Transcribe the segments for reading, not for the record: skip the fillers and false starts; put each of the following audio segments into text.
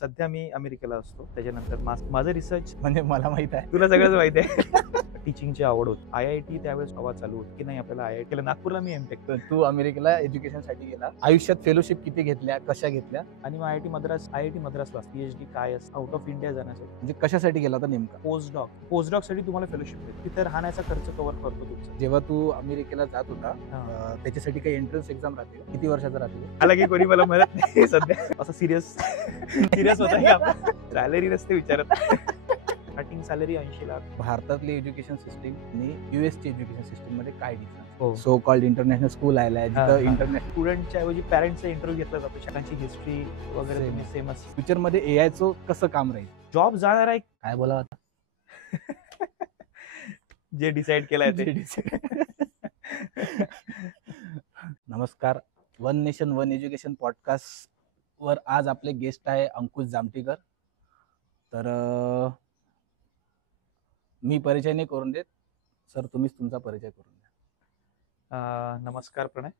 सध्या मी अमेरिकेला असतो. त्याच्यानंतर माझं रिसर्च म्हणजे मला माहित आहे. तुला सगळंच माहिती आहे. टीचिंगची आवड होती. IIT त्यावेळेस हवा चालू होती की नाही आपल्याला IIT केलं. नागपूरला मी एमटेक तर तू अमेरिकेला एज्युकेशनसाठी गेला. आयुष्यात फेलोशिप किती घेतल्या, कशा घेतल्या, आणि मग IIT मद्रासला PhD काय असतं आउट ऑफ इंडिया जाण्यासाठी म्हणजे कशासाठी गेला होता नेमका? पोस्टडॉक साठी तुम्हाला फेलोशिप मिळते. तिथे राहण्याचा खर्च कव्हर करतो तुमचा. जेव्हा तू अमेरिकेला जात होता त्याच्यासाठी काही एंट्रन्स एक्झाम राहते? किती वर्षाचा राहते? मला की कोणी मला म्हणत नाही सध्या असं सिरियस होता की आपण सॅलरी नसते विचारत. Starting salary 80 lakh. भारतातली एज्युकेशन सिस्टीम आणि युएसची एज्युकेशन सिस्टीम मध्ये काय हो. Difference? So called international school आहे जिथं इंटरनॅशनल स्टुडंटच्या ऐवजी पॅरेंट्सचा इंटरव्ह्यू घेतला जातो. शाळांची हिस्ट्री वगैरे तुम्ही सेमच. फ्युचर मध्ये एआयचं कसं काम राहील? जॉब जाणार आहे काय बोला होता? जे डिसाईड केलंय ते. नमस्कार, one nation one education podcast वर आज आपले गेस्ट आहे अंकुश जामटीकर. तर मी परिचय नाही करून देत सर, तुम्हीच तुमचा परिचय करून द्या. नमस्कार प्रणय.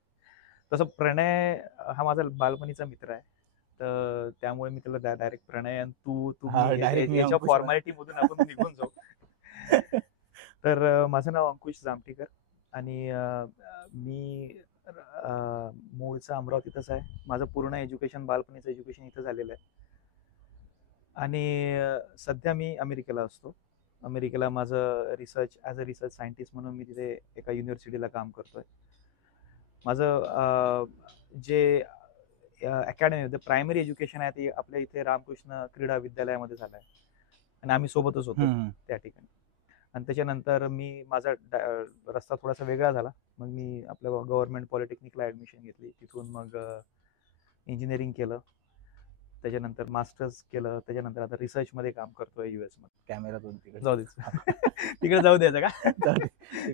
तसं प्रणय हा माझा बालपणीचा मित्र आहे, तर त्यामुळे मी त्याला डायरेक्ट प्रणय आणि तू direct याच्या फॉर्मॅलिटी मधून आपण निघून जाऊ. तर माझं नाव अंकुश जामटीकर आणि मी मूळचा अमरावतीतच आहे. माझं पूर्ण एज्युकेशन, बालपणीचं एज्युकेशन इथं झालेलं आहे आणि सध्या मी अमेरिकेला असतो. अमेरिकेला माझं research as a research scientist म्हणून मी तिथे एका युनिव्हर्सिटीला काम करतोय. माझं जे अकॅडमी प्रायमरी एज्युकेशन आहे ते आपल्या इथे रामकृष्ण क्रीडा विद्यालयामध्ये झालं आहे आणि आम्ही सोबतच होतो त्या ठिकाणी. आणि त्याच्यानंतर माझा रस्ता थोडासा वेगळा झाला. मग मी आपल्या गव्हर्नमेंट पॉलिटेक्निकला ॲडमिशन घेतली. तिथून मग इंजिनिअरिंग केलं, त्याच्यानंतर मास्टर्स केलं, त्याच्यानंतर आता रिसर्चमध्ये काम करतोय US मध्ये. कॅमेरा दोन तिकडे जाऊ द्यायचं. तिकडे जाऊ द्यायचं का?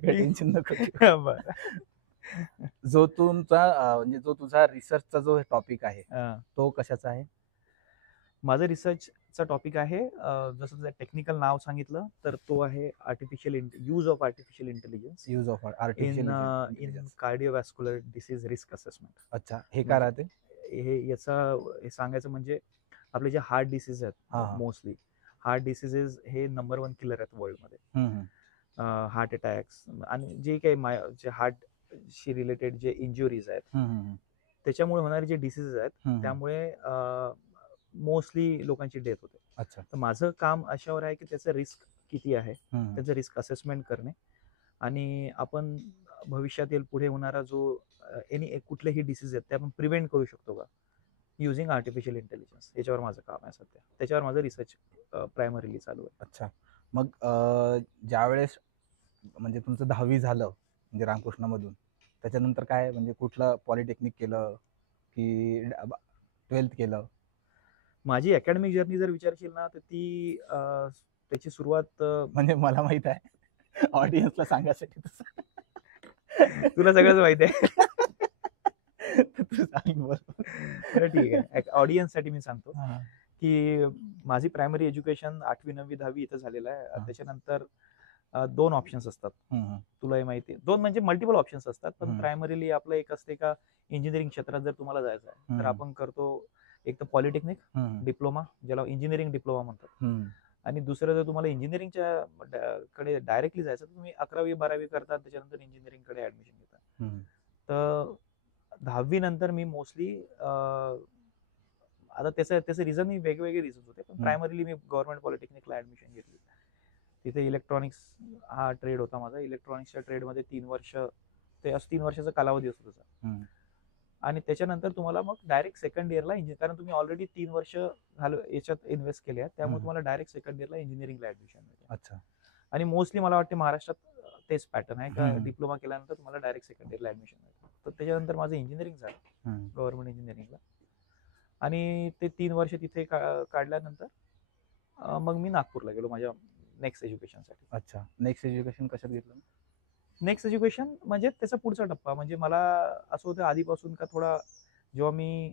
टेन्शन नको. बरं. जो तुझा रिसर्चचा जो टॉपिक आहे तो कशाचा आहे? माझं रिसर्चचा टॉपिक आहे, जसं तुझं टेक्निकल नाव सांगितलं तर तो आहे use of artificial intelligence in cardiovascular disease risk assessment. अच्छा, हे काय राहते? हे सांगायचं म्हणजे आपले जे हार्ट डिसीज आहेत, मोस्टली हार्ट डिसीजेस हे नंबर 1 किलर आहेत वर्ल्ड मध्ये. हार्ट अटॅक्स आणि जे काही जे हार्टशी रिलेटेड जे इंजुरीज आहेत त्याच्यामुळे होणारे जे डिसीजेस आहेत त्यामुळे मोस्टली लोकांची डेथ होते. अच्छा, तर माझं काम अशावर आहे की त्याचं रिस्क किती आहे, त्याचं रिस्क असेसमेंट करणे आणि आपण भविष्यातील पुढे होणारा जो कुठलेही डिसीज आहेत ते आपण प्रिव्हेंट करू शकतो का युझिंग आर्टिफिशियल इंटेलिजन्स. याच्यावर माझं काम आहे सध्या. त्याच्यावर माझं रिसर्च प्रायमरीली चालू आहे. अच्छा, मग ज्यावेळेस म्हणजे तुमचं 10वी झालं म्हणजे रामकृष्णामधून, त्याच्यानंतर काय म्हणजे कुठलं पॉलिटेक्निक केलं की 12th केलं? माझी अकॅडमिक जर्नी जर विचारशील ना तर ती त्याची सुरुवात म्हणजे मला माहित आहे ऑडियन्सला सांगायसाठी तुला सगळंच माहिती आहे. तू सांग बरं. ठीक आहे, ऑडियन्स साठी मी सांगतो की माझी प्रायमरी एज्युकेशन 8वी 9वी 10वी इथं झालेलं आहे. त्याच्यानंतर 2 ऑप्शन्स असतात, तुलाही माहिती आहे. 2 म्हणजे मल्टिपल ऑप्शन्स असतात, पण प्रायमरीली आपलं एक असते का इंजिनिअरिंग क्षेत्रात जर तुम्हाला जायचं आहे तर आपण करतो एक तर पॉलिटेक्निक डिप्लोमा, ज्याला इंजिनिअरिंग डिप्लोमा म्हणतात, आणि दुसरं जर तुम्हाला इंजिनिअरिंगच्या कडे डायरेक्टली जायचं तर तुम्ही 11वी 12वी करता, त्याच्यानंतर इंजिनिअरिंग कडे ऍडमिशन घेता. तर 10वी नंतर मी मोस्टली आता त्याचे रिझन वेगवेगळे रिझन होते, पण प्रायमरीली मी गव्हर्नमेंट पॉलिटेक्निकला ऍडमिशन घेतली. तिथे इलेक्ट्रॉनिक्स हा ट्रेड होता माझा. इलेक्ट्रॉनिक्सच्या ट्रेडमध्ये 3 वर्ष, ते 3 वर्षाचा कालावधी असतो त्याचा. आणि त्याच्यानंतर तुम्हाला मग डायरेक्ट सेकंड इयरला कारण तुम्ही ऑलरेडी 3 वर्ष याच्यात इन्व्हेस्ट केले आहेत, त्यामुळे तुम्हाला डायरेक्ट सेकंड इयरला इंजिनिअरिंगला ऍडमिशन मिळते. अच्छा, आणि मोस्टली मला वाटते महाराष्ट्रात तेच पॅटर्न आहे का डिप्लोमा केल्यानंतर तुम्हाला डायरेक्ट सेकंड इयरला ऍडमिशन मिळतं. तर त्याच्यानंतर माझं इंजिनिअरिंग झालं गव्हर्नमेंट इंजिनिअरिंगला, आणि ते 3 वर्ष तिथे काढल्यानंतर मग मी नागपूरला गेलो माझ्या नेक्स्ट एज्युकेशनसाठी. अच्छा, नेक्स्ट एज्युकेशन कशात घेतलं? नेक्स्ट एज्युकेशन म्हणजे त्याचा पुढचा टप्पा. म्हणजे मला असं होतं आधीपासून का थोडा, जेव्हा मी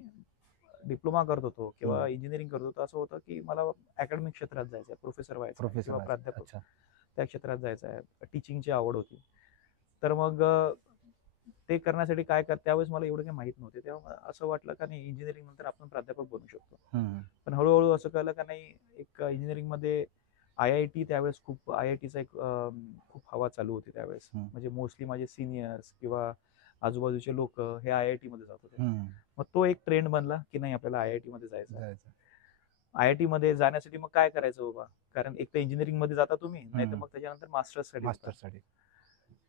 डिप्लोमा करत होतो किंवा इंजिनिअरिंग करत होतो, असं होतं की मला अकॅडमिक क्षेत्रात जायचं आहे, प्रोफेसर व्हायचं किंवा प्राध्यापक त्या क्षेत्रात जायचं आहे. टीचिंगची आवड होती. तर मग ते करण्यासाठी काय त्यावेळेस मला एवढं काही माहित नव्हते, तेव्हा मला असं वाटलं का नाही इंजिनिअरिंग नंतर आपण प्राध्यापक बनू शकतो. पण हळूहळू असं कळलं का नाही, एक इंजिनिअरिंग मध्ये IIT त्यावेळेस खूप, IITचा एक खूप हवा चालू होती त्यावेळेस. म्हणजे मोस्टली माझे सिनियर्स किंवा आजूबाजूचे लोक हे IIT मध्ये जात होते. मग तो एक ट्रेंड बनला की नाही आपल्याला IIT मध्ये जायचं. IIT मध्ये जाण्यासाठी मग काय करायचं बाबा, कारण एक तर इंजिनिअरिंग मध्ये जाता तुम्ही, नाही तर मग त्याच्यानंतर मास्टर्ससाठी.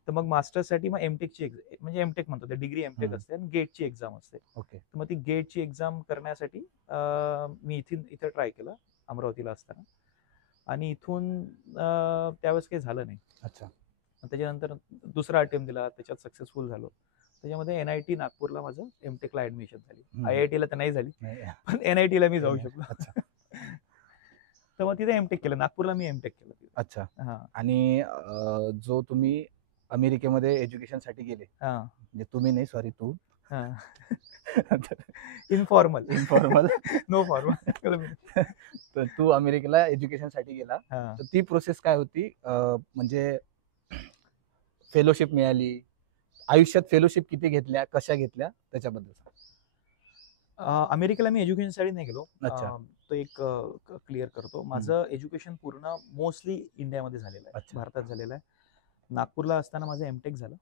तर मग मास्टर्ससाठी मग एमटेकची म्हणजे एमटेक म्हणतो ते, डिग्री एमटेक असते आणि गेटची एक्झाम असते. ओके. तर मग ती गेटची एक्झाम करण्यासाठी मी इथं ट्राय केलं अमरावतीला असताना, आणि इथून त्यावेळेस काही झालं नाही. अच्छा. त्याच्यानंतर दुसरा अटेम्प्ट दिला, त्याच्यात सक्सेसफुल झालो. त्याच्यामध्ये NIT नागपूरला माझं एमटेकला ऍडमिशन झाली. IIT ला तर नाही झाली, पण NIT ला मी जाऊ शकलो. तर मग तिथे एमटेक केलं, नागपूरला मी एमटेक केलं. अच्छा. आणि जो तुम्ही अमेरिकेमध्ये एज्युकेशन साठी गेले, म्हणजे तुम्ही नाही, सॉरी, तू इनफॉर्मल नो फॉर्मल. तर तू अमेरिकेला एज्युकेशन साठी गेला, तर ती प्रोसेस काय होती? म्हणजे फेलोशिप मिळाली, आयुष्यात फेलोशिप किती घेतल्या, कशा घेतल्या, त्याच्याबद्दल सांग. अमेरिकेला मी एज्युकेशनसाठी नाही गेलो. अच्छा. तो एक क्लिअर करतो. माझं एज्युकेशन पूर्ण मोस्टली इंडियामध्ये झालेलं आहे, भारतात झालेलं आहे. नागपूरला असताना माझं एमटेक झालं.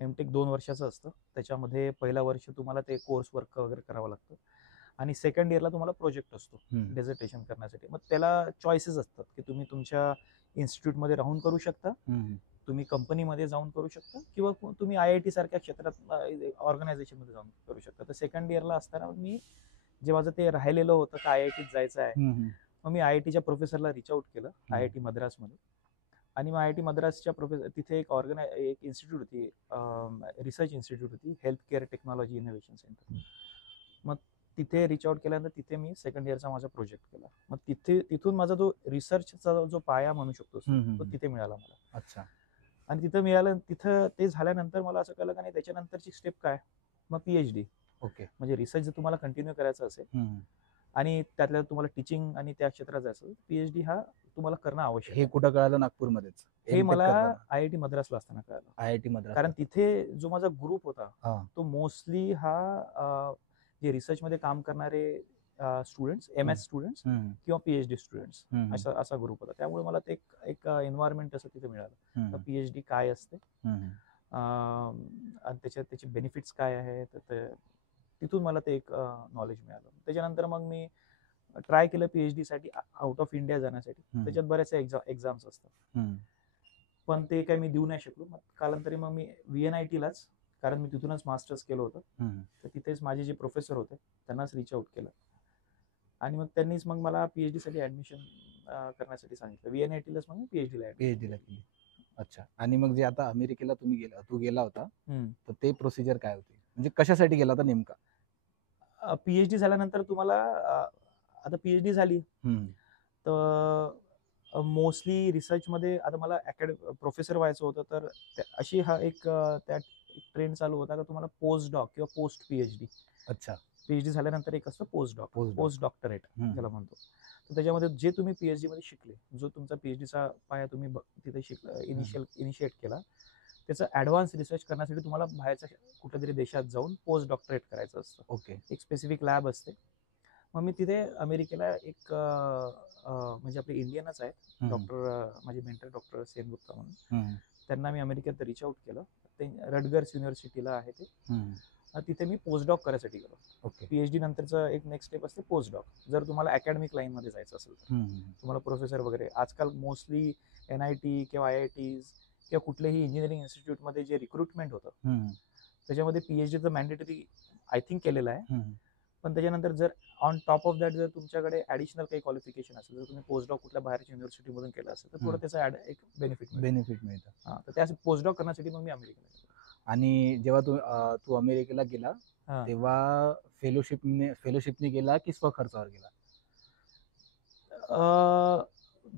एमटेक 2 वर्षाचं असतं. त्याच्यामध्ये पहिला वर्ष तुम्हाला ते कोर्स वर्क वगैरे करावं लागतं, आणि सेकंड इयरला तुम्हाला प्रोजेक्ट असतो डेझर्टेशन करण्यासाठी. मग त्याला चॉईसेस असतात की तुम्ही तुमच्या इन्स्टिट्यूटमध्ये राहून करू शकता, तुम्ही कंपनीमध्ये जाऊन करू शकता, किंवा तुम्ही IIT सारख्या क्षेत्रात ऑर्गनायझेशनमध्ये जाऊन करू शकता. तर सेकंड इयरला असताना मी, जे माझं ते राहिलेलं होतं का IITत जायचं आहे, मग मी IITच्या प्रोफेसरला रिच आउट केलं IIT मद्रासमध्ये. आणि मग IIT मद्रासच्या प्रोफेसर, तिथे एक एक इन्स्टिट्यूट होती, रिसर्च इन्स्टिट्यूट होती, health care technology innovation centre. मग तिथे रिच आउट केल्यानंतर तिथे मी सेकंड इयरचा माझा प्रोजेक्ट केला. मग तिथून माझा जो रिसर्चचा जो पाया म्हणू शकतो तो तिथे मिळाला मला. अच्छा. आणि तिथं मिळालं, तिथं ते झाल्यानंतर मला असं कळलं का नाही त्याच्यानंतरची स्टेप काय, मग PhD. ओके. म्हणजे रिसर्च जर तुम्हाला कंटिन्यू करायचं असेल आणि त्यातल्या तुम्हाला टीचिंग आणि त्या क्षेत्रात जायचं, PhD हा तुम्हाला करणं आवश्यक. हे कुठं कळालं? नागपूरमध्येच? हे मला IIT मद्रासला असताना कळालं. IIT मद्रास. कारण तिथे जो माझा ग्रुप होता तो मोस्टली हा जे रिसर्च मध्ये काम करणारे स्टुडंट्स, MS स्टुडंट्स किंवा PhD स्टुडंट्स, असा ग्रुप होता. त्यामुळे मला ते एक एन्व्हायरमेंट असं तिथे मिळालं. PhD काय असते आणि त्याचे बेनिफिट्स काय आहेत, तिथून मला ते एक नॉलेज मिळालं. त्याच्यानंतर मग मी ट्राय केलं PhD साठी आउट ऑफ इंडिया जाण्यासाठी. त्याच्यात बऱ्याचशा एक्झाम्स असतात, पण ते काही मी देऊ नाही शकलो. मग कालांतरी मग मी VNIT लाच, कारण मी तिथूनच मास्टर्स केलं होतं, तर तिथेच माझे जे प्रोफेसर होते त्यांनाच रिच आउट केलं, आणि मग त्यांनीच मग मला PhD साठी ऍडमिशन करण्यासाठी सांगितलं. VNIT लाच मग PhD ला केली. अच्छा. आणि मग जे आता अमेरिकेला तू गेला होता, तर ते प्रोसिजर काय होती, म्हणजे कशासाठी गेला होता नेमका? PhD झाल्यानंतर तुम्हाला, आता PhD झाली तर मोस्टली रिसर्च मध्ये, आता मला प्रोफेसर व्हायचं होतं, तर अशी हा एक त्या ट्रेंड चालू होता का तुम्हाला पोस्ट डॉक किंवा पोस्ट PhD. अच्छा. PhD झाल्यानंतर एक असतं पोस्ट डॉक्टरेट ज्याला म्हणतो. तर त्याच्यामध्ये जे तुम्ही PhD मध्ये शिकले, जो तुमचा PhDचा पाया तुम्ही तिथे इनिशिएट केला, त्याचं ऍडव्हान्स रिसर्च करण्यासाठी तुम्हाला बाहेरच्या कुठल्या तरी देशात जाऊन पोस्ट डॉक्टरेट करायचं असतं. ओके. एक स्पेसिफिक लॅब असते. मग मी तिथे अमेरिकेला एक म्हणजे आपले इंडियनच आहेत, डॉक्टर, माझे मेंटर डॉक्टर सेनगुप्ता म्हणून, त्यांना मी अमेरिकेत रिच आउट केलं. ते रटगर्स युनिव्हर्सिटीला आहे ते, तिथे मी पोस्ट डॉक करायसाठी गेलो. ओके. PhD नंतरचं एक नेक्स्ट स्टेप असते पोस्ट डॉक. जर तुम्हाला अकॅडमिक लाईन मध्ये जायचं असेल तर, तुम्हाला प्रोफेसर वगैरे, आजकाल मोस्टली NIT किंवा IITs किंवा कुठल्याही इंजिनिअरिंग इन्स्टिट्यूटमध्ये जे रिक्रुटमेंट होतं त्याच्यामध्ये PhDचं मॅन्डेटरी आय थिंक केलेलं आहे. पण त्याच्यानंतर जर ऑन टॉप ऑफ दॅट जर तुमच्याकडे ऍडिशनल काही क्वालिफिकेशन असेल, जर तुम्ही पोस्ट डॉक कुठल्या बाहेरच्या युनिव्हर्सिटीमधून केलं असेल तर थोडं त्याचं एक बेनिफिट मिळतं. तर त्या पोस्ट डॉक करण्यासाठी मग मी अमेरिकेला गेलो. आणि जेव्हा तू अमेरिकेला गेला तेव्हा फेलोशिपने गेला की स्वखर्चावर गेला?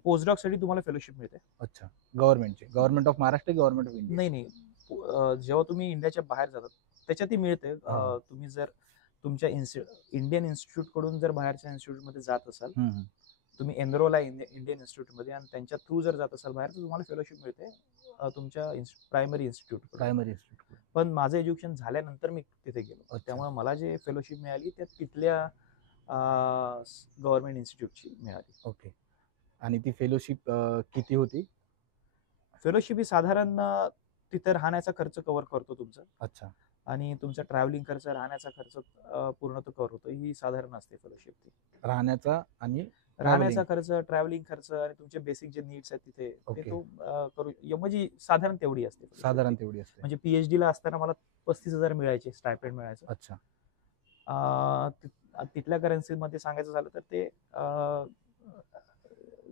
पोस्टडॉक साठी तुम्हाला फेलोशिप मिळते. अच्छा. Government of Maharashtra, government of India? नाही, जेव्हा तुम्ही इंडियाच्या बाहेर जातात त्याच्यातही मिळते. तुम्ही जर तुमच्या इंडियन इन्स्टिट्यूट कडून जर बाहेरच्या इन्स्टिट्यूट मध्ये जात असाल तुम्ही एनरोल आहे इंडियन इन्स्टिट्यूटमध्ये आणि त्यांच्या थ्रू जर जात असाल बाहेर तर तुम्हाला फेलोशिप मिळते तुमच्या प्रायमरी इन्स्टिट्यूट. पण माझं एज्युकेशन झाल्यानंतर मी तिथे गेलो, त्यामुळे मला जे फेलोशिप मिळाली त्या तिथल्या गव्हर्नमेंट इन्स्टिट्यूटची मिळाली. ओके. आणि ती फेलोशिप किती होती? फेलोशिप ही साधारण तिथे राहण्याचा खर्च कव्हर करतो तुमचा. अच्छा. आणि तुमचा ट्रॅव्हलिंग खर्च, राहण्याचा खर्च पूर्ण तो कव्हर होतो. ही साधारण असते फेलोशिप. ती राहण्याचा खर्च, ट्रॅव्हलिंग खर्च आणि तुमचे बेसिक जे नीड्स आहेत तिथे ते तो करू, म्हणजे साधारण तेवढी असते. म्हणजे पीएचडी ला असताना मला 35,000 मिळायचे, स्टायपेंड मिळायचं. अच्छा. तिथल्या करन्सीमध्ये सांगायचं झालं तर ते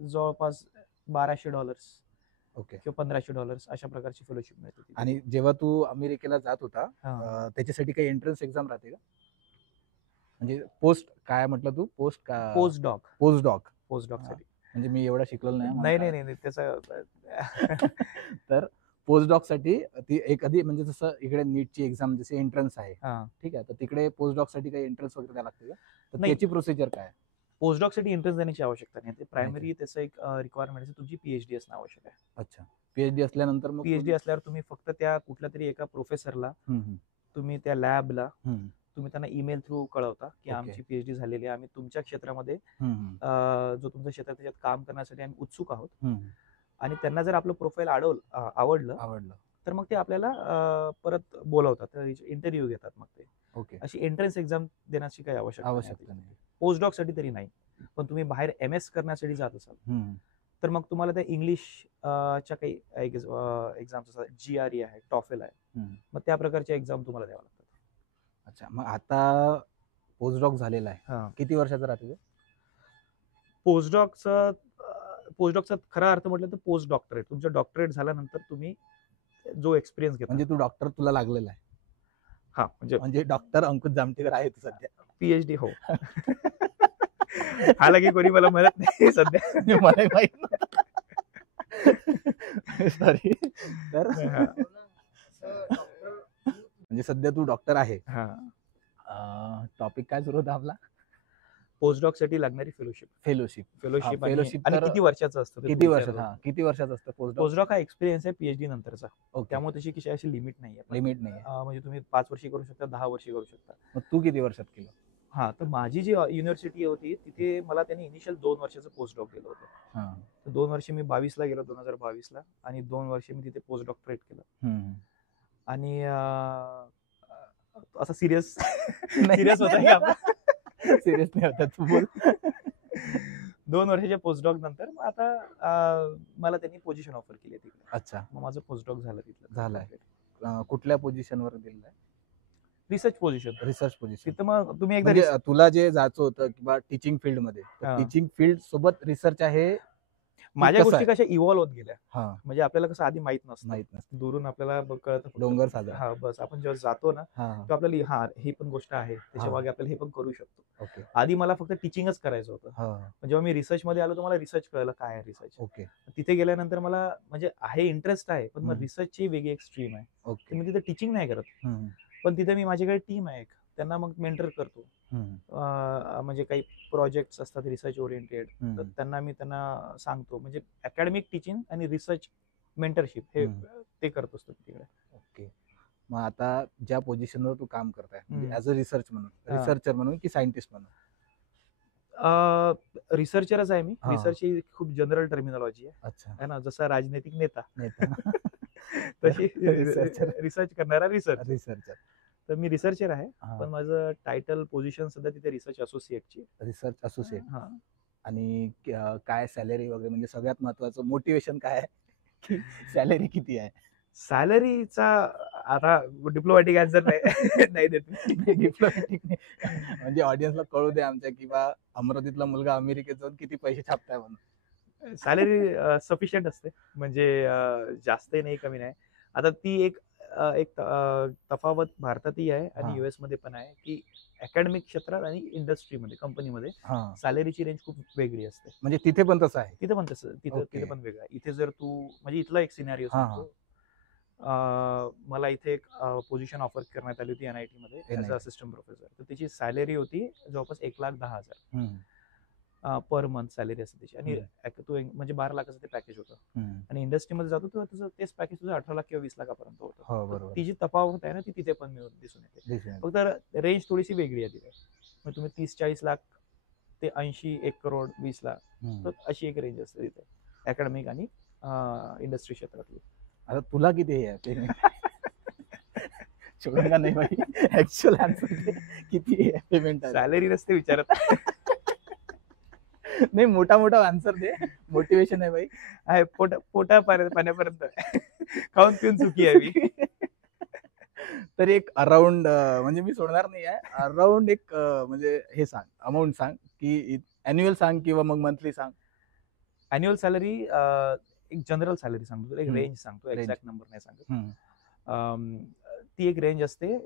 जवळपास $1,200 किंवा $1,500 अशा प्रकारची फेलोशिप मिळते. आणि जेव्हा तू अमेरिकेला जात होता त्याच्यासाठी काही एंट्रन्स एक्झाम राहते का? म्हणजे पोस्ट काय म्हटलं तू? पोस्ट डॉक साठी. म्हणजे मी एवढा शिकलेलो नाही त्याचं तर पोस्ट डॉक साठी ती एखादी म्हणजे जसं इकडे नीटची एक्झाम जशी एंट्रन्स आहे, ठीक आहे, तर तिकडे पोस्ट डॉक साठी काही एंट्रन्स वगैरे द्यावं लागते का? तर त्याची प्रोसिजर काय? पोस्ट डॉक साठी एंट्रन्स देण्याची आवश्यकता नाही. ते प्रायमरी त्याचं एक रिक्वायरमेंट आहे, तुमची पीएचडी असणं आवश्यक आहे. अच्छा. पीएचडी असल्यानंतर मग पीएचडी असल्यावर तुम्ही फक्त त्या कुठल्या तरी एका प्रोफेसरला, तुम्ही त्या लॅबला तुम्ही त्यांना ईमेल थ्रू कळवता की आमची पीएचडी झालेली आहे, आम्ही तुमच्या क्षेत्रामध्ये जो तुमचं क्षेत्र त्याच्यात काम करण्यासाठी आम्ही उत्सुक आहोत. आणि त्यांना जर आपलं प्रोफाईल आवडलं तर मग ते आपल्याला परत बोलवतात, इंटरव्ह्यू घेतात. मग ते अशी एंट्रन्स एक्झाम देण्याची काही आवश्यकता नाही. पोस्ट डॉक साठी तरी नाही. पण तुम्ही बाहेर MS करण्यासाठी जात असाल तर मग तुम्हाला त्या इंग्लिश च्या काही एक्झाम्स असतात, GRE आहे, टॉफेल आहे, मग त्या प्रकारच्या एक्झाम तुम्हाला द्याव्या लागतात. अच्छा. मग आता पोस्ट डॉक झालेला आहे, किती वर्षाचा राहते ते? पोस्ट डॉकचा खरा अर्थ म्हटलं तर पोस्ट डॉक्टरेट. तुमचं डॉक्टरेट झाल्यानंतर तुम्ही जो एक्सपिरियन्स घेता. म्हणजे तू डॉक्टर तुला लागलेला आहे? हा, म्हणजे डॉक्टर अंकुश जामटेकर आहे तू सध्या? पीएचडी हो. हालाकी कोणी मला म्हणत नाही सध्या, मला माहित सॉरी. तर म्हणजे सध्या तू डॉक्टर आहे. टॉपिक काय सुरू होता आपला? पोस्ट डॉक साठी लागणारी फेलोशिप आणि किती वर्षाचं असतं? किती वर्षाचं असतं पोस्ट डॉक? हा एक्सपिरियन्स आहे पीएचडी नंतरचा. त्यामुळे तशी अशी लिमिट नाही आहे. म्हणजे तुम्ही 5 वर्षी करू शकता, 10 वर्षी करू शकता. मग तू किती वर्षात केलं? तर माझी जी युनिव्हर्सिटी होती तिथे मला त्यांनी इनिशियल 2 वर्षाचं पोस्ट डॉक केलं होतं. तर 2 वर्ष मी 22 ला गेलो, 2022 ला, आणि 2 वर्ष मी तिथे पोस्ट डॉक्टरेट केलं. आणि असं सिरियस होता सिरियस नाही होता तू बोल. 2 वर्षाच्या पोस्ट डॉक नंतर मग आता मला त्यांनी पोझिशन ऑफर केली तिकडे. अच्छा. मग माझं पोस्ट डॉक झालं तिथलं. झालंय. कुठल्या पोझिशनवर दिलंय? Research position. तिथं मग तुम्ही म्हणजे तुला जे जायचं होतं किंवा टीचिंग फील्ड मध्ये, टीचिंग फील्ड सोबत रिसर्च आहे. माझ्या गोष्टी कशा इव्हॉल्व्ह होत गेल्या. म्हणजे आपल्याला कसं आधी माहित नसतं, दुरून आपल्याला कळतं डोंगर साजरा. बस आपण जेव्हा जातो ना तेव्हा आपल्याला ही पण गोष्ट आहे, त्याच्या मागे आपल्याला हे पण करू शकतो. आधी मला फक्त टीचिंगच करायचं होतं. जेव्हा मी रिसर्च मध्ये आलो तर मला रिसर्च कळलं काय आहे रिसर्च. तिथे गेल्यानंतर मला म्हणजे आहे इंटरेस्ट आहे, पण मग रिसर्चची वेगळी एक स्ट्रीम आहे. मी तिथे टीचिंग नाही करत, पण तिथे मी माझ्याकडे टीम आहे, त्यांना मग मेंटर करतो. म्हणजे काही प्रोजेक्ट्स असतात रिसर्च ओरिएंटेड, तर त्यांना सांगतो. म्हणजे अकॅडमिक टीचिंग आणि रिसर्च मेंटरशिप हे ते करत असतो तिकडे. ओके. मग आता ज्या पोझिशनवर तू काम करताय ऍज अ रिसर्चर म्हणून की सायंटिस्ट म्हणून? रिसर्चरच आहे मी. रिसर्च ही खूप जनरल टर्मिनॉलॉजी आहे. अच्छा. है ना, जसा राजनैतिक नेता तशी रिसर्च करणारा रिसर्चर. तर मी रिसर्चर आहे, पण माझं टायटल पोझिशन सध्या तिथे रिसर्च असोसिएट. आणि काय सॅलरी वगैरे, म्हणजे सगळ्यात महत्वाचं मोटिवेशन काय आहे की सॅलरी किती आहे? सॅलरीचा आता डिप्लोमॅटिक आन्सर नाही देत. डिप्लोमॅटिक म्हणजे ऑडियन्सला कळू दे आमच्या, किंवा अमरावतीतला मुलगा अमेरिकेत जाऊन किती पैसे छापताय म्हणून. सॅलरी सफिशियंट असते, म्हणजे जास्तही नाही कमी नाही. आता ती एक तफावत भारतातही आहे आणि US मध्ये पण आहे की अकॅडमिक क्षेत्रात आणि इंडस्ट्रीमध्ये, कंपनीमध्ये सॅलरीची रेंज खूप वेगळी असते. म्हणजे तिथे पण तसं आहे? तिथे पण तसं, तिथे पण वेगळं आहे. इथे जर तू, म्हणजे इथला एक सिनारिओ सांगतो. मला इथे एक पोझिशन ऑफर करण्यात आली होती NIT मध्ये ऍज अ असिस्टंट प्रोफेसर. तर त्याची सॅलरी होती जवळपास 1,10,000. पर मंथ सॅलरी असते त्याची, आणि तो म्हणजे 12 लाखाचं ते पॅकेज होतं. आणि इंडस्ट्रीमध्ये जातो तेव्हा तुझं तेच पॅकेज तुझं 18 लाख किंवा 20 लाखापर्यंत होतं. ती जी तफावत आहे ना ती तिथे पण दिसून येते. फक्त रेंज थोडीशी वेगळी आहे तिथे. मग तुम्ही 30-40 लाख ते 80, 1 करोड, 20 लाख, तर अशी एक रेंज असते तिथे अकॅडमिक आणि इंडस्ट्री क्षेत्रातली. आता तुला किती आहे पेमेंट? का नाही भाई, ऍक्च्युअल आन्सर किती आहे पेमेंट? सॅलरी नसते विचारत. नाही, मोठा मोठा आन्सर दे, मोटिवेशन आहे भाई. आहे पोटा पाण्यापर्यंत खाऊन पिऊन चुकी आहे मी. तर एक अराउंड, म्हणजे मी सोडणार नाही आहे, अराउंड एक म्हणजे हे सांग, अमाऊंट सांग, की अॅन्युअल सांग किंवा मग मंथली सांग. अॅन्युअल सॅलरी एक जनरल सॅलरी सांगतो, एक रेंज सांगतो, एक्झॅक्ट नंबर नाही सांगत. ती एक रेंज असते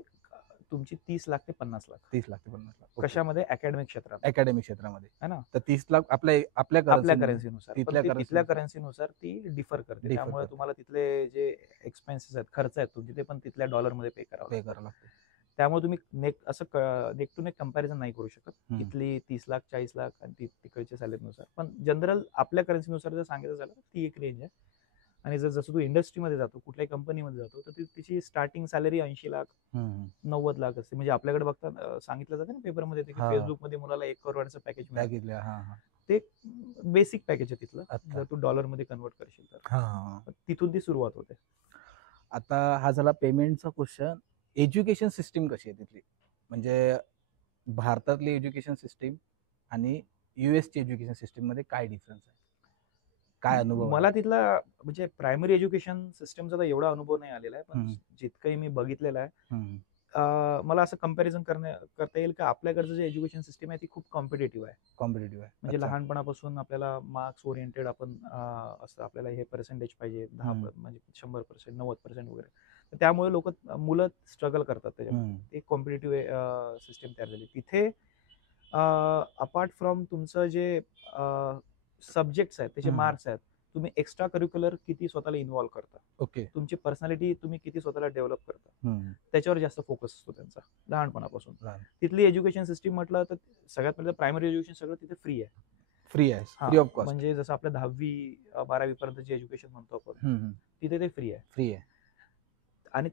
तुमची 30 लाख ते 50 लाख. 30 लाख ते 50 लाख कशामध्ये? अकॅडमिक क्षेत्रात. अकॅडमिक क्षेत्रामध्ये है ना. तर 30 लाख आपल्या करन्सीनुसार, तिथल्या करन्सीनुसार ती डिफर करते. त्यामुळे तुम्हाला तिथले जे एक्सपेन्सेस आहेत, खर्च आहेत तुमचे, ते पण तिथल्या डॉलरमध्ये पे करावं लागतं. त्यामुळे तुम्ही नेक टू नेक कंपॅरिझन नाही करू शकत. इथली 30 लाख 40 लाख आणि तिकडच्या सॅलरीनुसार. पण जनरल आपल्या करन्सीनुसार जर सांगायचं झालं तर ती एक रेंज आहे. आणि जसं तू इंडस्ट्रीमध्ये जातो, कुठल्याही कंपनीमध्ये जातो, तर तिची स्टार्टिंग सॅलरी 80 लाख 90 लाख असते. म्हणजे आपल्याकडे बघता सांगितलं जातं ना पेपरमध्ये, की फेसबुकमध्ये मुलाला 1 करोडचं पॅकेज मिळालं. ते बेसिक पॅकेज आहे तिथलं. जर तू डॉलरमध्ये कन्वर्ट करशील तर तिथून ती सुरुवात होते. आता हा झाला पेमेंटचा क्वेश्चन. एज्युकेशन सिस्टीम कशी आहे तिथली? म्हणजे भारतातली एज्युकेशन सिस्टीम आणि युएसची एज्युकेशन सिस्टीम मध्ये काय डिफरन्स आहे? काय अनुभव? मला तिथला म्हणजे प्रायमरी एज्युकेशन सिस्टमचा एवढा अनुभव नाही आलेला आहे, पण जितकंही मी बघितलेलं आहे, मला असं कंपॅरिझन करता येईल की आपल्याकडचं जे एज्युकेशन सिस्टम आहे ती खूप कॉम्पिटेटिव्ह आहे. म्हणजे लहानपणापासून आपल्याला मार्क्स ओरिएंटेड आपण असं आपल्याला हे पर्सेंटेज पाहिजे, 10 म्हणजे 100%, 90% वगैरे. तर त्यामुळे मुलं स्ट्रगल करतात त्याच्यामध्ये. एक कॉम्पिटेटिव्ह सिस्टम तयार झाली तिथे. अपार्ट फ्रॉम तुमचं जे सब्जेक्ट्स आहेत, त्याचे मार्क्स आहेत, तुम्ही एक्स्ट्रा करिक्युलर किती स्वतःला इन्व्हॉल्व्ह करता, ओके, तुमची पर्सनॅलिटी तुम्ही किती स्वतःला डेव्हलप करता, त्याच्यावर जास्त फोकस असतो त्यांचा लहानपणापासून. तिथली एज्युकेशन सिस्टीम म्हटलं तर सगळ्यात पहिलं प्रायमरी एज्युकेशन सगळं तिथे फ्री आहे. Free of cost. म्हणजे जसं आपल्या 10वी-12वी पर्यंत जे एज्युकेशन म्हणतो आपण, तिथे ते फ्री आहे. आणि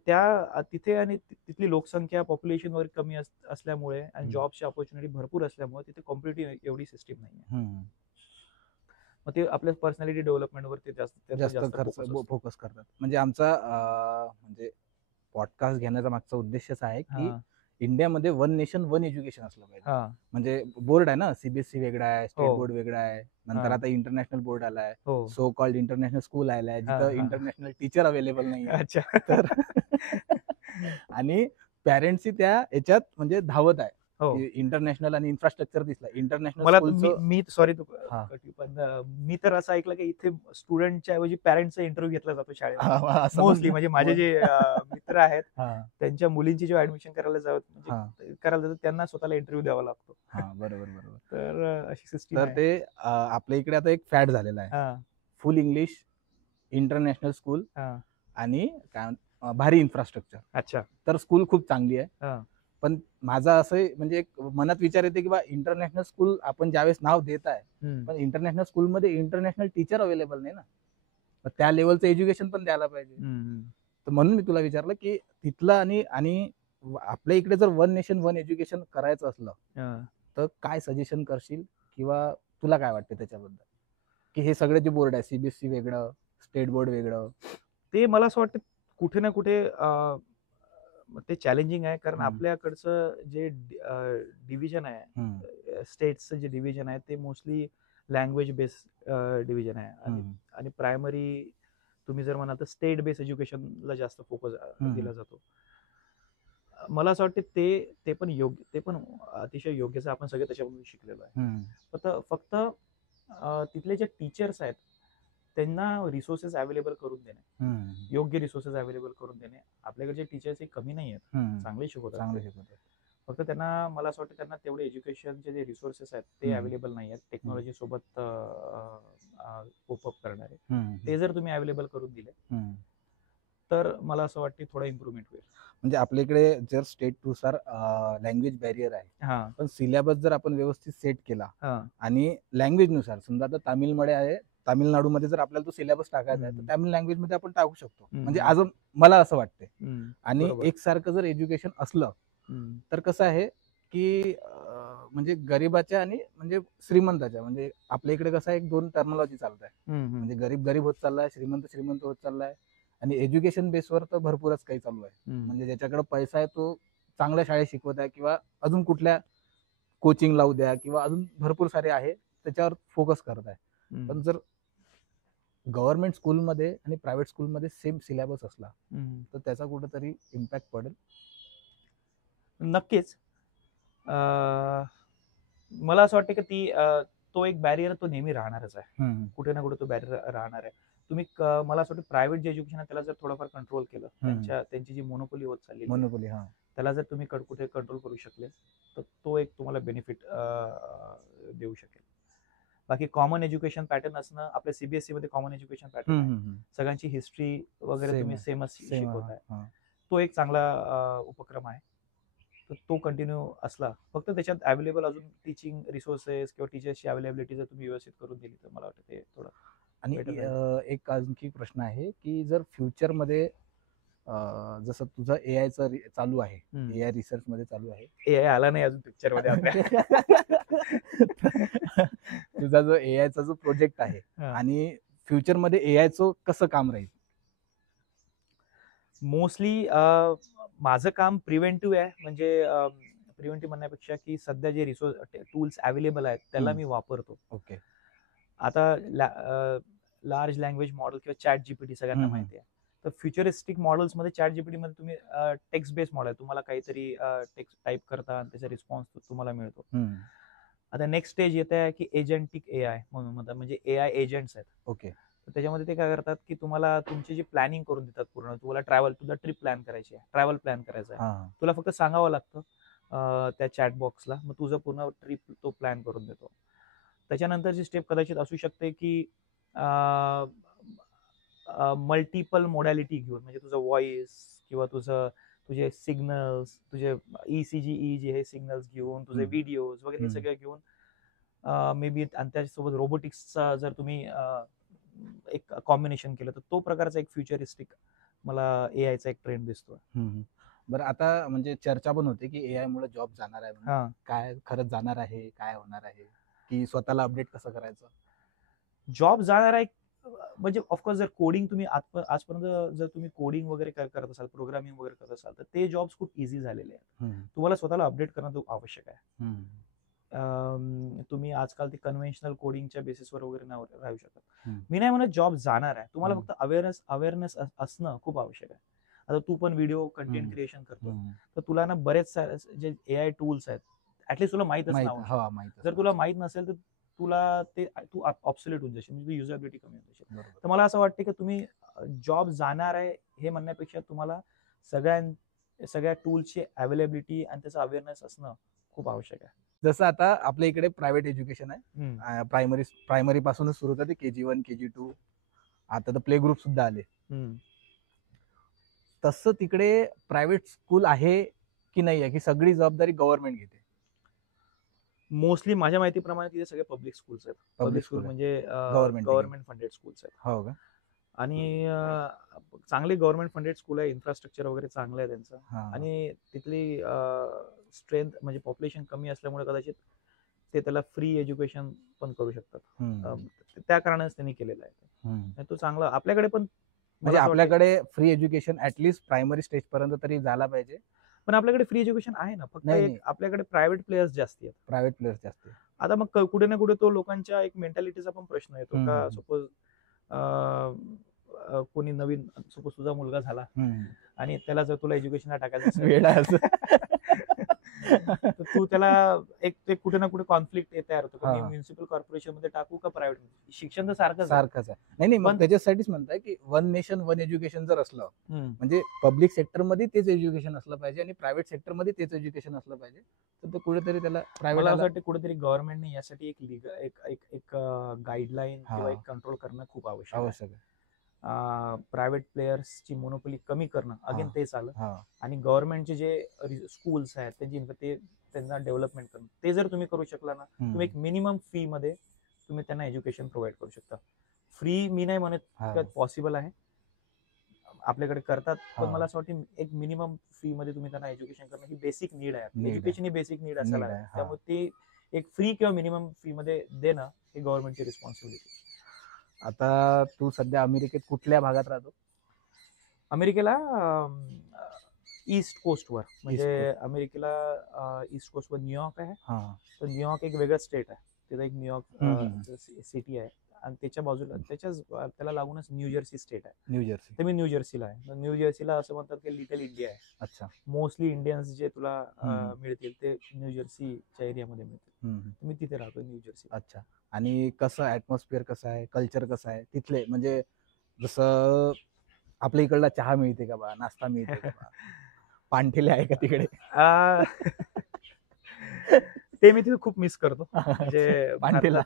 तिथे आणि तिथली लोकसंख्या, पॉप्युलेशन वगैरे कमी असल्यामुळे आणि जॉबची ऑपॉर्च्युनिटी भरपूर असल्यामुळे तिथे कॉम्पिटेटिव्ह एवढी सिस्टीम नाहीये. मग ते आपल्या पर्सनॅलिटी डेव्हलपमेंटवरती जास्त फोकस करतात. म्हणजे आमचा म्हणजे पॉडकास्ट घेण्याचा मागचा उद्देशच आहे की इंडियामध्ये वन नेशन वन एज्युकेशन असलं पाहिजे. म्हणजे बोर्ड आहे ना, सीबीएसई वेगळा आहे, स्टेट बोर्ड वेगळा आहे, नंतर आता इंटरनॅशनल बोर्ड आलाय, सो कॉल्ड इंटरनॅशनल स्कूल आलाय, जिथं इंटरनॅशनल टीचर अवेलेबल नाही आहे. तर आणि पॅरेंट्सही त्या याच्यात म्हणजे धावत आहे. इंटरनॅशनल आणि इन्फ्रास्ट्रक्चर दिसला इंटरनॅशनल. मी सॉरी पण मी तर असं ऐकलं की इथे स्टुडंटच्या ऐवजी पॅरेंट्सचा इंटरव्ह्यू घेतला जातो शाळेत मोस्टली. म्हणजे माझे जे मित्र आहेत त्यांच्या मुलींची जेव्हा ऍडमिशन करायला जातात त्यांना स्वतःला इंटरव्ह्यू द्यावा लागतो. बरोबर. तर अशी सिस्टीम. तर ते आपल्या इकडे आता एक फॅड झालेला आहे, फुल इंग्लिश, इंटरनॅशनल स्कूल आणि भारी इन्फ्रास्ट्रक्चर. अच्छा. तर स्कूल खूप चांगली आहे, पण माझा असं म्हणजे एक मनात विचार येते की बा इंटरनॅशनल स्कूल आपण ज्यावेळेस नाव देत आहे, पण इंटरनॅशनल स्कूलमध्ये इंटरनॅशनल टीचर अवेलेबल नाही ना, त्या लेवलचं एज्युकेशन पण द्यायला पाहिजे. तर म्हणून मी तुला विचारलं की तिथलं आणि आपल्या इकडे जर वन नेशन वन एज्युकेशन करायचं असलं तर काय सजेशन करशील, किंवा तुला काय वाटतं त्याच्याबद्दल, की हे सगळे जे बोर्ड आहे, सीबीएसई वेगळं, स्टेट बोर्ड वेगळं, ते मला असं वाटतं कुठे ना कुठे ते चॅलेंजिंग आहे. कारण आपल्याकडचं जे डिव्हिजन आहे, स्टेट्सचं जे डिव्हिजन आहे, ते मोस्टली लँग्वेज बेस्ड डिव्हिजन आहे. आणि प्रायमरी तुम्ही जर म्हणाल तर स्टेट बेस्ड एज्युकेशनला जास्त फोकस दिला जातो. मला असं वाटतं ते पण अतिशय योग्यच. आपण सगळे त्याच्यामधून शिकलेलो आहे. फक्त तिथले जे टीचर्स आहेत त्यांना रिसोर्सेस अवेलेबल करून देणे, योग्य रिसोर्सेस अवेलेबल करून देणे. आपल्याकडे टीचर्स कमी नाही आहेत, चांगले शिकवतात. फक्त त्यांना, मला असं वाटतं त्यांना तेवढे एज्युकेशनचे जे रिसोर्सेस आहेत ते अवेलेबल नाही आहेत. टेक्नॉलॉजी सोबत कोप अप करणारे ते जर तुम्ही अवेलेबल करून दिले तर मला असं वाटतं थोडा इम्प्रुव्हमेंट होईल. म्हणजे आपल्या इकडे जर स्टेट नुसार लँग्वेज बॅरियर आहे, हा पण सिलेबस जर आपण व्यवस्थित सेट केला हा आणि लँग्वेज नुसार, समजा आता तामिळमध्ये आहे, तामिळनाडूमध्ये जर आपल्याला तो सिलेबस टाकायचा आहे तर हम्म. तामिळ लँग्वेज मध्ये आपण टाकू शकतो. म्हणजे हम्म. आज मला असं वाटते. आणि बरोबर. एकसारखं जर एज्युकेशन असलं तर कसं आहे की म्हणजे गरीबाच्या आणि म्हणजे श्रीमंताच्या, म्हणजे आपल्या इकडे कसं आहे, एक दोन टर्मॉलॉजी चालत आहे. म्हणजे गरीब गरीब होत चाललाय, श्रीमंत श्रीमंत होत चाललाय, आणि एज्युकेशन बेसवर तर भरपूरच काही चालू आहे. म्हणजे ज्याच्याकडे पैसा आहे तो चांगल्या शाळेत शिकवत आहे, किंवा अजून कुठल्या कोचिंग लावू द्या, किंवा अजून भरपूर सारे आहे त्याच्यावर फोकस करत आहे. पण जर गव्हर्नमेंट स्कूलमध्ये आणि प्रायव्हेट स्कूलमध्ये सेम सिलेबस असला तर त्याचा कुठेतरी इम्पॅक्ट पडेल. नक्कीच. मला असं वाटतं की तो एक बॅरियर तो नेहमी राहणारच आहे. कुठे ना कुठे तो बॅरियर राहणार आहे. तुम्ही मला असं वाटतं प्रायव्हेट जे एज्युकेशन आहे त्याला जर थोडंफार कंट्रोल केलं, त्यांची जी मोनोपोली होत चालली मोनोपोली, त्याला जर तुम्ही कुठे कंट्रोल करू शकले तर तो एक तुम्हाला बेनिफिट देऊ शकेल. बाकी कॉमन एज्युकेशन पॅटर्न असणं, आपल्या सीबीएसई मध्ये कॉमन एज्युकेशन पॅटर्न सगळ्यांची हिस्ट्री वगैरे तुम्ही सेमच शिकवताय, तो एक चांगला उपक्रम आहे. तर तो कंटिन्यू असला, फक्त त्याच्यात अवेलेबल अजून टीचिंग रिसोर्सेस किंवा टीचर्सची अवेलेबिलिटी जर तुम्ही व्यवस्थित करून दिली तर मला वाटतं ते थोडं. आणि एक आणखी प्रश्न आहे की जर फ्युचरमध्ये जसं तुझं एआयचं चालू आहे, एआय रिसर्च मध्ये चालू आहे, एआय आला नाही अजून पिक्चर मध्ये आपल्या तुझा जो एआयचा जो प्रोजेक्ट आहे, आणि फ्युचर मध्ये एआयचं कसं काम राहील? मोस्टली माझं काम प्रिव्हेंटिव्ह आहे. म्हणजे प्रिव्हेंटिव्ह म्हणण्यापेक्षा की सध्या जे रिसोर्स टूल्स अवेलेबल आहेत त्याला मी वापरतो. ओके. आता लार्ज लँग्वेज मॉडेल किंवा चॅट जीपीटी सगळ्यांना माहिती आहे. तर फ्युचरिस्टिक मॉडेल्स मध्ये चॅट जीपीटी मध्ये तुम्ही टेक्स्ट बेस्ड मॉडेल, तुम्हाला काहीतरी टेक्स्ट टाईप करता आणि त्याचा रिस्पॉन्स तुम्हाला मिळतो. आता नेक्स्ट स्टेज येत आहे की एजंटिक एआय म्हणून म्हणतात, म्हणजे एआय एजंट्स आहेत. ओके. तर त्याच्यामध्ये ते काय करतात की तुम्हाला तुमची जी प्लॅनिंग करून देतात पूर्ण. तुम्हाला तुझा ट्रिप प्लॅन करायची आहे, ट्रॅव्हल प्लॅन करायचा आहे, तुला फक्त सांगावं लागतं त्या चॅट बॉक्सला, मग तुझं पूर्ण ट्रिप तो प्लॅन करून देतो. त्याच्यानंतरची स्टेप कदाचित असू शकते की मल्टिपल मोडॅलिटी घेऊन, म्हणजे तुझं व्हॉइस किंवा तुझे सिग्नल्स, तुझे ECG हे सिग्नल्स घेऊन, तुझे व्हिडिओज वगैरे हे सगळं घेऊन मे बी, आणि त्याच्यासोबत रोबोटिक्सचा जर तुम्ही एक कॉम्बिनेशन केलं तर तो प्रकारचा एक फ्युचरिस्टिक मला एआयचा एक ट्रेंड दिसतो. बरं, आता म्हणजे चर्चा पण होते की एआय मुळे जॉब जाणार आहे, काय खरंच जाणार आहे, काय होणार आहे, की स्वतःला अपडेट कसं करायचं? जॉब जाणार आहे म्हणजे ऑफकोर्स जर कोडिंग तुम्ही आजपर्यंत जर तुम्ही कोडिंग वगैरे करत असाल, प्रोग्रामिंग वगैरे करत असाल, तर ते जॉब्स खूप इझी झालेले आहेत. तुम्हाला स्वतःला अपडेट करणं आवश्यक आहे. तुम्ही आजकाल ते कन्व्हेन्शनल कोडिंगच्या बेसिसवर वगैरे नाही राहू शकत. मी नाही म्हणत जॉब जाणार आहे, तुम्हाला फक्त अवेअरनेस असणं खूप आवश्यक आहे. आता तू पण व्हिडिओ कंटेंट क्रिएशन करतो, तर तुला ना बरेच जे एआय टूल्स आहेत ऍटलीस्ट तुला माहितच नाही. जर तुला माहित नसेल तर तुला तू ऑब्सोलेट होऊन जाशील, म्हणजे युजबिलिटी कमी होऊ जाईल. तर मला असं वाटतं की तुम्ही जॉब जाणार आहे हे म्हणण्यापेक्षा तुम्हाला सगळ्या टूल्सची अवेलेबिलिटी आणि त्याचा अवेअरनेस असणं खूप आवश्यक आहे. जसं आता आपल्या इकडे प्रायव्हेट एज्युकेशन आहे, प्रायमरी पासूनच सुरू होतं, KG1 KG2, आता तर प्ले ग्रुप सुद्धा आले. तसं तिकडे प्रायव्हेट स्कूल आहे की नाही आहे, की सगळी जबाबदारी गव्हर्नमेंट घेते? मोस्टली माझ्या माहितीप्रमाणे तिथे सगळे पब्लिक स्कूल्स आहेत. पब्लिक स्कूल म्हणजे गव्हर्नमेंट फंडेड स्कूल्स आहेत. हो का? आणि चांगले गव्हर्नमेंट फंडेड स्कूल आहे, इन्फ्रास्ट्रक्चर वगैरे चांगलं आहे त्यांचं, आणि तिथली स्ट्रेंथ म्हणजे पॉप्युलेशन कमी असल्यामुळे कदाचित ते त्याला फ्री एज्युकेशन पण करू शकतात. त्या कारणानेच त्यांनी केलेलं आहे. तो चांगला आपल्याकडे पण, म्हणजे आपल्याकडे free education at least primary stage पर्यंत तरी झाला पाहिजे. पण आपल्याकडे फ्री एज्युकेशन आहे ना, फक्त आपल्याकडे प्रायव्हेट प्लेयर्स जास्ती आहेत. आता मग कुठे ना कुठे तो लोकांच्या एक मेंटॅलिटीचा पण प्रश्न येतो का, सपोज कोणी नवीन, सपोज तुझा मुलगा झाला आणि त्याला जर तुला एज्युकेशनला टाकायचं तर तू त्याला एक कुठे ना कुठे कॉन्फ्लिक्ट तयार होतो की म्युनिसिपल कॉर्पोरेशन मध्ये टाकू का प्रायव्हेट. शिक्षण तर सारखंच आहे. नाही, मग त्याच्यासाठीच म्हणताय की वन नेशन वन एज्युकेशन जर असलं, म्हणजे पब्लिक सेक्टर मध्ये तेच एज्युकेशन असलं पाहिजे आणि प्रायव्हेट सेक्टर मध्ये तेच एज्युकेशन असलं पाहिजे, तर कुठेतरी त्याला प्रायव्हेट असं वाटतं कुठेतरी गव्हर्नमेंटने यासाठी एक गाईडलाईन किंवा एक कंट्रोल करणं खूप आवश्यक आहे. प्रायव्हेट प्लेयर्सची मोनोपोली कमी करणं अगेन हा. तेच आलं. हा. आणि गव्हर्नमेंटचे जे स्कूल्स आहेत त्यांना डेव्हलपमेंट करणं, ते जर तुम्ही करू शकला ना, तुम्ही एक मिनिमम फी मध्ये तुम्ही त्यांना एज्युकेशन प्रोव्हाइड करू शकता. फ्री मी नाही म्हणत पॉसिबल आहे, आपल्याकडे करतात, पण मला असं वाटतं एक मिनिमम फी मध्ये तुम्ही त्यांना एज्युकेशन करणं ही बेसिक नीड आहे. एज्युकेशन ही बेसिक नीड असायला हवी. त्यामुळे ते एक फ्री किंवा मिनिमम फी मध्ये देणं हे गव्हर्नमेंटची रिस्पॉन्सिबिलिटी. आता तू सध्या अमेरिकेत कुठल्या भागात राहतो? अमेरिकेला ईस्ट कोस्टवर, म्हणजे अमेरिकेला ईस्ट कोस्टवर न्यूयॉर्क आहे. तर न्यूयॉर्क एक वेगळं स्टेट आहे, तिथं एक न्यूयॉर्क सिटी आहे, आणि त्याच्या बाजूला त्याला लागूनच न्यू जर्सी स्टेट आहे. New Jersey. तर मी न्यू जर्सीला आहे. न्यू जर्सीला असं म्हणतात की लिटल इंडिया आहे. अच्छा. मोस्टली इंडियन्स जे तुला मिळतील ते न्यू जर्सीच्या एरियामध्ये मिळतील. मी तिथे राहतो न्यू जर्सी. अच्छा. आणि कसं ऍटमॉस्फिअर कसं आहे, कल्चर कसं आहे तिथले, म्हणजे जसं आपल्या इकडला चहा मिळते का बा, नाश्ता मिळते का बा, पानठेले आहे का तिकडे? ते मी तिथे खूप मिस करतो. म्हणजे पानठेला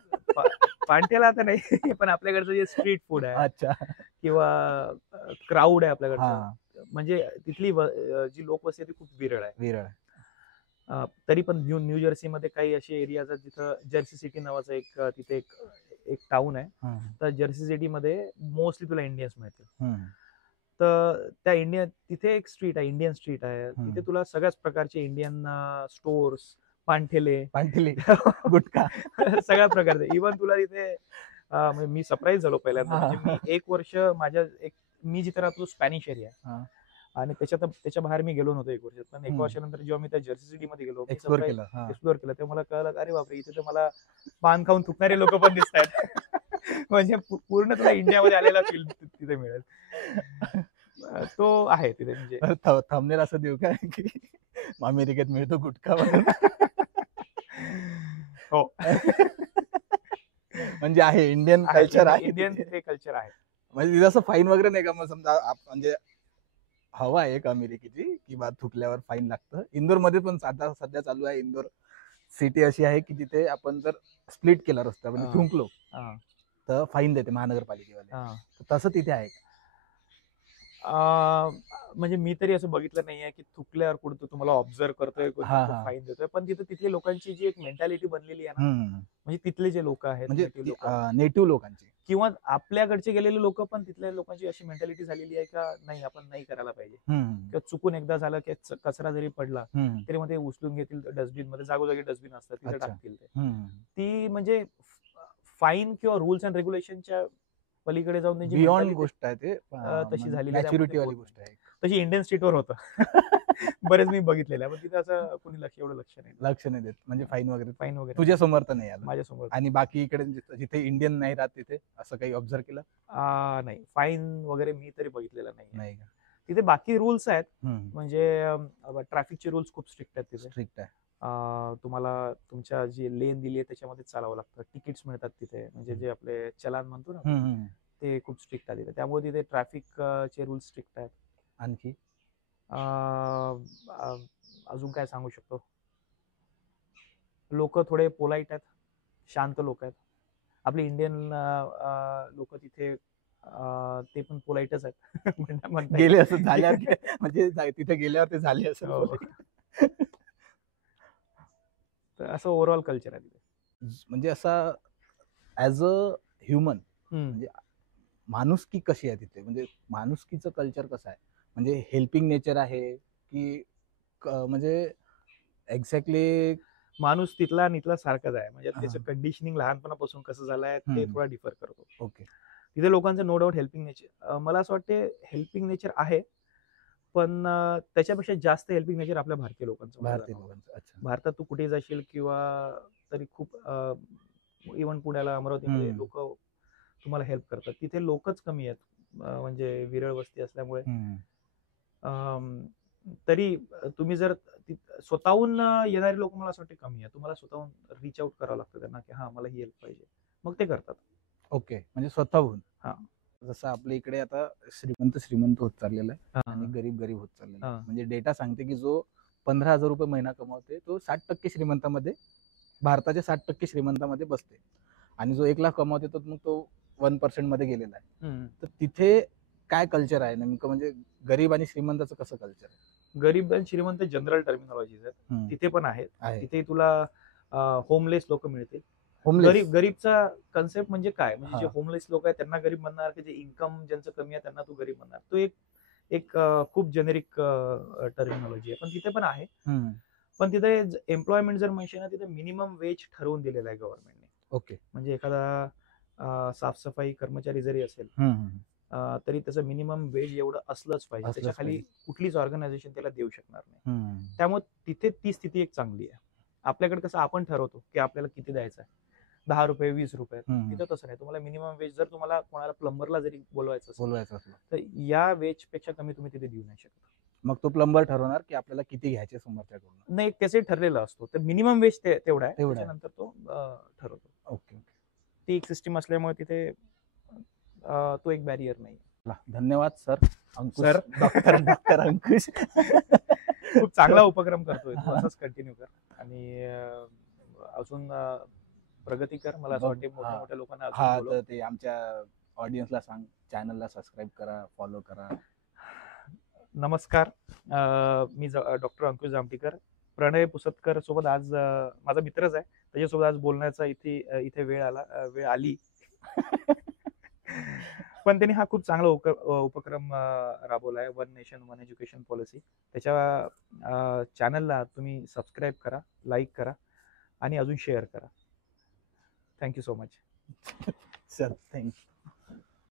पानठेला आता नाही, पण आपल्याकडचं जे स्ट्रीट फूड आहे. अच्छा. किंवा क्राऊड आहे आपल्याकडचं, म्हणजे तिथली जी लोकवस्ती ती खूप विरळ आहे. तरी पण न्यू जर्सी मध्ये काही असे एरियाज आहेत जिथं जर्सी सिटी नावाचं तिथे एक टाउन आहे. तर जर्सी सिटी मध्ये मोस्टली तुला इंडियन्स मिळतील. तर त्या तिथे एक स्ट्रीट आहे, इंडियन स्ट्रीट आहे. तिथे तुला सगळ्याच प्रकारचे इंडियन स्टोर्स, पानठेले गुटखा सगळ्या प्रकारचे. इव्हन तुला तिथे मी सरप्राईज झालो पहिल्यांदा. म्हणजे मी 1 वर्ष मी जिथे राहतो स्पॅनिश एरिया, आणि त्याच्या बाहेर मी गेलो नव्हतो 1 वर्ष. पण 1 वर्षानंतर जेव्हा मी त्या जर्सी सिटी मध्ये गेलो, एक्सप्लोर केलं, तेव्हा मला कळलं अरे बापरे, इथे तर मला पान खाऊन थुकणारे लोक पण दिसत आहेत. म्हणजे पूर्ण तुला इंडियामध्ये आलेला फील तिथे मिळेल. तो आहे तिथे. म्हणजे थंबनेल असं देऊ का की अमेरिकेत मिळतो गुटखा म्हणून? हो. म्हणजे आहे इंडियन कल्चर आहे, इंडियन तिथे कल्चर आहे. म्हणजे तिथं असं फाईन वगैरे नाही का? मग समजा म्हणजे हवा एक अमेरिकेची की बा थुकल्यावर फाईन लागतं. इंदोर मध्ये पण आता सध्या चालू आहे. इंदोर सिटी अशी आहे की तिथे आपण जर स्प्लिट केला रस्ता म्हणजे थुंकलो तर फाईन देते महानगरपालिकेवाले. तसं तिथे आहे का? म्हणजे मी तरी असं बघितलं नाहीये की थुकल्यावर कुठं तुम्हाला ऑब्झर्व करतोय, फाईन देतोय. पण तिथे तिथली लोकांची जी एक मेंटॅलिटी बनलेली आहे ना, म्हणजे तिथले जे लोक आहेत, म्हणजे नेटिव्ह लोकांची किंवा आपल्याकडचे गेलेले लोक, पण तिथल्या लोकांची अशी मेंटॅलिटी झालेली आहे का नाही आपण नाही करायला पाहिजे, किंवा चुकून एकदा झालं की कचरा जरी पडला तरी मग ते उचलून घेतील डस्टबिन मध्ये. जागोजागी डस्टबिन असतात तिथे टाकतील ते. ती म्हणजे फाईन किंवा रुल्स अँड रेग्युलेशनच्या पलीकडे जाऊन त्यांची बियॉन्ड गोष्ट आहे ते, तशी झालेली मॅच्युरिटी वाली गोष्ट आहे. तशी इंडियन स्ट्रीटवर होतं. बरेच मी बघितलेलं आहे, पण तिथे असं कोणी एवढं लक्ष नाही देत. म्हणजे फाईन वगैरे तुझ्या समोर तर नाही आलं? माझ्या समोर. आणि बाकी इकडे जिथे इंडियन नाही राहत तिथे असं काही ऑब्झर्व केलं? नाही, फाईन वगैरे मी तरी बघितलेलं नाही. तिथे बाकी रूल्स आहेत, म्हणजे ट्रॅफिकचे रूल्स खूप स्ट्रिक्ट आहेत तिथे. स्ट्रिक्ट आहे. तुम्हाला तुमच्या जी लेन दिली आहे त्याच्यामध्ये चालावं लागतं. तिकीट्स मिळतात तिथे, म्हणजे जे आपले चलान म्हणतो ना, ते खूप स्ट्रिक्ट आहे तिथे. त्यामुळे तिथे ट्रॅफिकचे रूल्स स्ट्रिक्ट आहेत. आणखी अजून काय सांगू शकतो? लोक थोडे पोलाइट आहेत, शांत लोक आहेत. आपले इंडियन लोक तिथे ते पण पोलाइटच आहेत. गेले असं झाल्यावर म्हणजे तिथे गेल्यावर ते झाले असं. तर असं ओव्हरऑल कल्चर आहे तिथे. म्हणजे असं ऍज अ ह्युमन म्हणजे माणुसकी कशी आहे तिथे? म्हणजे माणुसकीचं कल्चर कसं आहे? म्हणजे हेल्पिंग नेचर आहे की म्हणजे एक्झॅक्टली माणूस तिथला निथला सारखाच आहे. म्हणजे त्याचं कंडिशनिंग लहानपणापासून कसं झालंय ते थोडा डिफर करतो. ओके. तिथे लोकांचं नो डाऊट हेल्पिंग नेचर, मला असं वाटते हेल्पिंग नेचर आहे, पण त्याच्यापेक्षा जास्त हेल्पिंग नेचर आपल्या भारतीय लोकांचं. भारतात तू कुठे जाशील किंवा तरी खूप इव्हन पुण्याला, अमरावतीमध्ये लोक तुम्हाला हेल्प करतात. तिथे लोकच कमी आहेत, म्हणजे विरळ वस्ती असल्यामुळे. तरी तुम्ही जर स्वतःहून येणारे लोक मला असं वाटते कमी आहे. तुम्हाला स्वतःहून रीच आउट करावं लागतं त्यांना की हा मला ही हेल्प पाहिजे, मग ते करतात. ओके, म्हणजे स्वतःहून. जसं आपल्या इकडे आता श्रीमंत होत चाललेला आहे आणि गरीब होत चाललेला आहे. म्हणजे डेटा सांगते की जो 15,000 रुपये महिना कमावते तो 60% श्रीमंतामध्ये, भारताच्या 60% श्रीमंतामध्ये बसते. आणि जो 1 लाख कमावते तो मग तो 1% मध्ये गेलेला आहे. हम्म. तर तिथे काय कल्चर आहे नेमकं, म्हणजे गरीब आणि श्रीमंताचं कसं कल्चर आहे? गरीब आणि श्रीमंत जनरल टर्मिनॉलॉजीज आहेत, तिथे पण आहेत. तिथे तुला होमलेस लोक मिळतील. गरीबचा कन्सेप्ट म्हणजे काय, म्हणजे जे होमलेस लोक आहेत त्यांना गरीब म्हणणार, की जे इन्कम ज्यांचं कमी आहे त्यांना तू गरीब म्हणणार. तो एक खूप जेनेरिक टर्मिनॉलॉजी आहे, पण तिथे पण आहे. पण तिथे एम्प्लॉयमेंट जर म्हणशील ना, तिथे मिनिमम वेज ठरवून दिलेला आहे गव्हर्नमेंटने. ओके. म्हणजे एखादा साफसफाई कर्मचारी जरी असेल तरी त्याचं मिनिमम वेज एवढं असलंच पाहिजे, त्याच्या खाली कुठलीच ऑर्गनायझेशन त्याला देऊ शकणार नाही. त्यामुळे तिथे ती स्थिती एक चांगली आहे. आपल्याकडे कसं आपण ठरवतो की आपल्याला किती द्यायचं आहे, 10 रुपये 20 रुपये. तिथं तसं नाही, तुम्हाला मिनिमम वेज, जर तुम्हाला कोणाला प्लंबरला जरी बोलवायचं असेल तर या वेज पेक्षा कमी तुम्ही तिथे देऊ नाही शकत. मग तो प्लंबर ठरवणार की आपल्याला किती घ्यायचे समोरच्याकडून? नाही, त्याचे ठरलेलं असतो, तर मिनिमम वेज तेवढा आहे, त्याच्यानंतर तो ठरवतो. ओके. ती एक सिस्टीम असल्यामुळे तिथे तो एक बॅरियर नाही. धन्यवाद सर. अंकुश डॉक्टर अंकुश खूप चांगला उपक्रम करतोय, तू असंच कंटिन्यू कर आणि अजून प्रगती कर. मला असं वाटतं मोठ्या मोठ्या लोकांना तर ते आमच्या ऑडियन्सला सांग, चॅनलला सबस्क्राईब करा, फॉलो करा. नमस्कार, मी डॉक्टर अंकुश जामटीकर. प्रणय पुसतकर सोबत आज माझा मित्रच आहे, त्याच्यासोबत आज बोलण्याचा इथे वेळ आली. पण त्यांनी हा खूप चांगला उपक्रम राबवला आहे, one nation one education policy. त्याच्या चॅनलला तुम्ही सबस्क्राईब करा, लाईक करा आणि अजून शेअर करा. Thank you so much sir. Thank you.